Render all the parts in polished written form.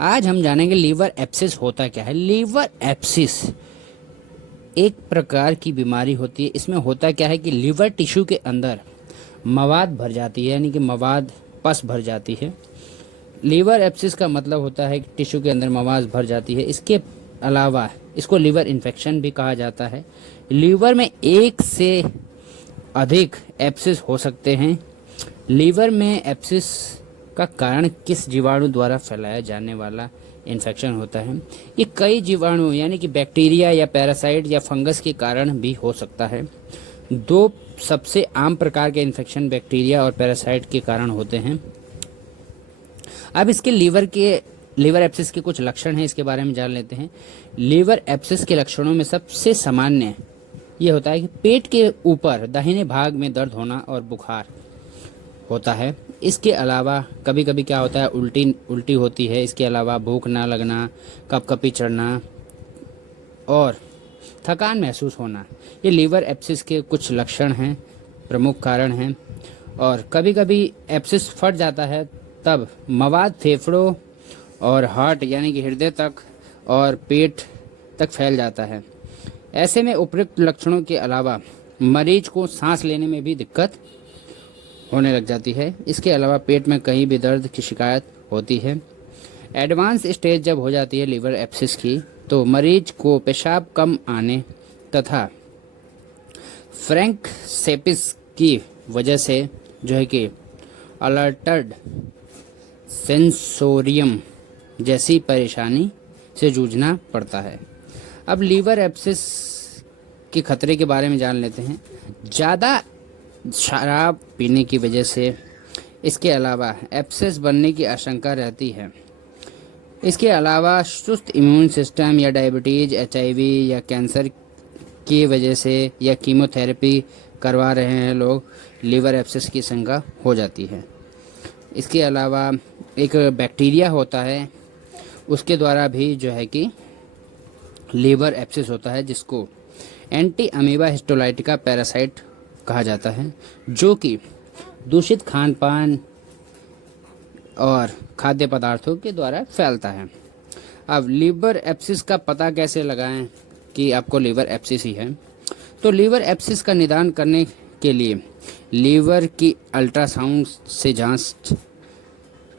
आज हम जानेंगे लीवर एब्सिस होता क्या है। लीवर एब्सिस एक प्रकार की बीमारी होती है। इसमें होता क्या है कि लीवर टिश्यू के अंदर मवाद भर जाती है, यानी कि मवाद पस भर जाती है। लीवर एब्सिस का मतलब होता है कि टिश्यू के अंदर मवाद भर जाती है। इसके अलावा इसको लीवर इन्फेक्शन भी कहा जाता है। लीवर में एक से अधिक एब्सिस हो सकते हैं। लीवर में एब्सिस का कारण किस जीवाणु द्वारा फैलाया जाने वाला इन्फेक्शन होता है। ये कई जीवाणु यानी कि बैक्टीरिया या पैरासाइट या फंगस के कारण भी हो सकता है। दो सबसे आम प्रकार के इन्फेक्शन बैक्टीरिया और पैरासाइट के कारण होते हैं। अब इसके लीवर एब्सिस के कुछ लक्षण हैं, इसके बारे में जान लेते हैं। लीवर एब्सिस के लक्षणों में सबसे सामान्य ये होता है कि पेट के ऊपर दाहिने भाग में दर्द होना और बुखार होता है। इसके अलावा कभी कभी क्या होता है, उल्टी होती है। इसके अलावा भूख ना लगना, कपकपी चढ़ना और थकान महसूस होना, ये लीवर एब्सिस के कुछ लक्षण हैं, प्रमुख कारण हैं। और कभी कभी एब्सिस फट जाता है, तब मवाद फेफड़ों और हार्ट यानी कि हृदय तक और पेट तक फैल जाता है। ऐसे में उपयुक्त लक्षणों के अलावा मरीज को सांस लेने में भी दिक्कत होने लग जाती है। इसके अलावा पेट में कहीं भी दर्द की शिकायत होती है। एडवांस स्टेज जब हो जाती है लीवर एब्सिस की, तो मरीज को पेशाब कम आने तथा फ्रैंक सेपिस की वजह से जो है कि अलर्टड सेंसोरियम जैसी परेशानी से जूझना पड़ता है। अब लीवर एब्सिस के खतरे के बारे में जान लेते हैं। ज़्यादा शराब पीने की वजह से इसके अलावा एब्सेस बनने की आशंका रहती है। इसके अलावा सुस्त इम्यून सिस्टम या डायबिटीज़, HIV या कैंसर की वजह से या कीमोथेरेपी करवा रहे हैं लोग, लीवर एब्सेस की आशंका हो जाती है। इसके अलावा एक बैक्टीरिया होता है, उसके द्वारा भी जो है कि लीवर एब्सेस होता है, जिसको एंटी अमीबा हिस्टोलाइटिका पैरासाइट कहा जाता है, जो कि दूषित खान पान और खाद्य पदार्थों के द्वारा फैलता है। अब लीवर एब्सिस का पता कैसे लगाएं कि आपको लीवर एब्सिस ही है। तो लीवर एब्सिस का निदान करने के लिए लीवर की अल्ट्रासाउंड से जांच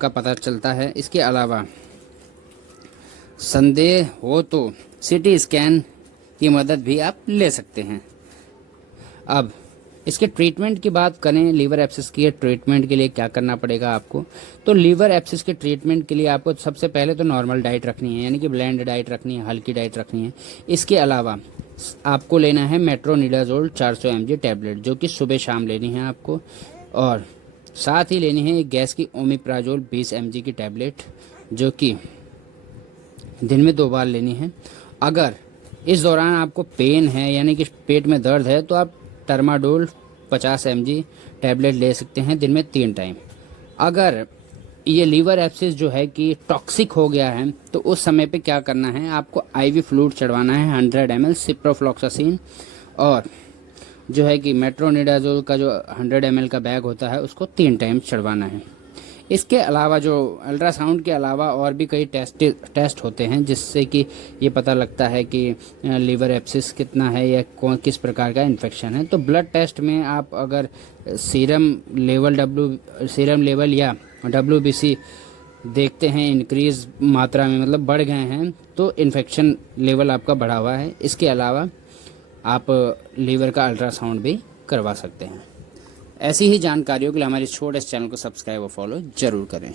का पता चलता है। इसके अलावा संदेह हो तो CT स्कैन की मदद भी आप ले सकते हैं। अब इसके ट्रीटमेंट की बात करें, लीवर एब्सिस के ट्रीटमेंट के लिए क्या करना पड़ेगा आपको। तो लीवर एब्सिस के ट्रीटमेंट के लिए आपको सबसे पहले तो नॉर्मल डाइट रखनी है, यानी कि ब्लेंड डाइट रखनी है, हल्की डाइट रखनी है। इसके अलावा आपको लेना है मेट्रोनिडाजोल 400 mg टैबलेट, जो कि सुबह शाम लेनी है आपको। और साथ ही लेनी है एक गैस की ओमिप्राजोल 20 mg की टैबलेट, जो कि दिन में 2 बार लेनी है। अगर इस दौरान आपको पेन है यानी कि पेट में दर्द है, तो आप टर्माडोल 50 mg टैबलेट ले सकते हैं दिन में 3 टाइम। अगर ये लीवर एब्सिस जो है कि टॉक्सिक हो गया है, तो उस समय पे क्या करना है, आपको IV फ्लूइड चढ़वाना है 100 ml सिप्रोफ्लॉक्सासिन, और जो है कि मेट्रोनिडाजोल का जो 100 ml का बैग होता है, उसको 3 टाइम चढ़वाना है। इसके अलावा जो अल्ट्रासाउंड के अलावा और भी कई टेस्ट होते हैं, जिससे कि ये पता लगता है कि लीवर एब्सिस कितना है या किस प्रकार का इन्फेक्शन है। तो ब्लड टेस्ट में आप अगर सीरम लेवल या WBC देखते हैं इंक्रीज मात्रा में, मतलब बढ़ गए हैं, तो इन्फेक्शन लेवल आपका बढ़ा हुआ है। इसके अलावा आप लीवर का अल्ट्रासाउंड भी करवा सकते हैं। ऐसी ही जानकारियों के लिए हमारे छोटे चैनल को सब्सक्राइब और फॉलो जरूर करें।